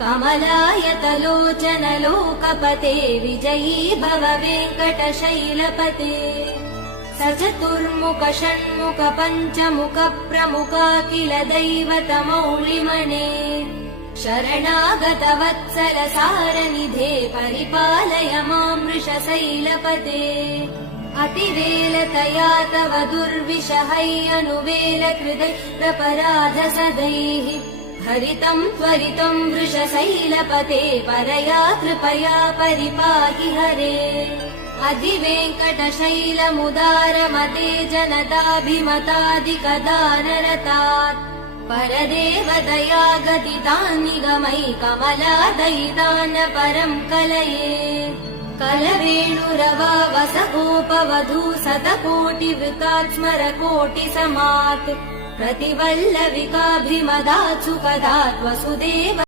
कमलायतलोचन लोकपते विजयी भव वेङ्कटशैलपते स चतुर्मुख षण्मुख पञ्चमुख प्रमुखाखिल दैवतमौलिमने शरणागत वत्सल सारनिधे परिपालय मां वृषशैलपते अतिवेलतया तव दुर्विषहैरनुवेल कृतैरपराध सदैः हरितं त्वरितं वृषशैलपते परया कृपया परिपाहि हरे अधिवेङ्कटशैलमुदारमते जनताभिमतादिकदानरतात् परदेवदया गदितान् निगमै कमलादयितान् परं कलये कलवेणुरवा वसगोपवधू शतकोटिवृतात् स्मरकोटिसमात् प्रतिवल्लविकाभिमदात् सुखदात् वसुदेव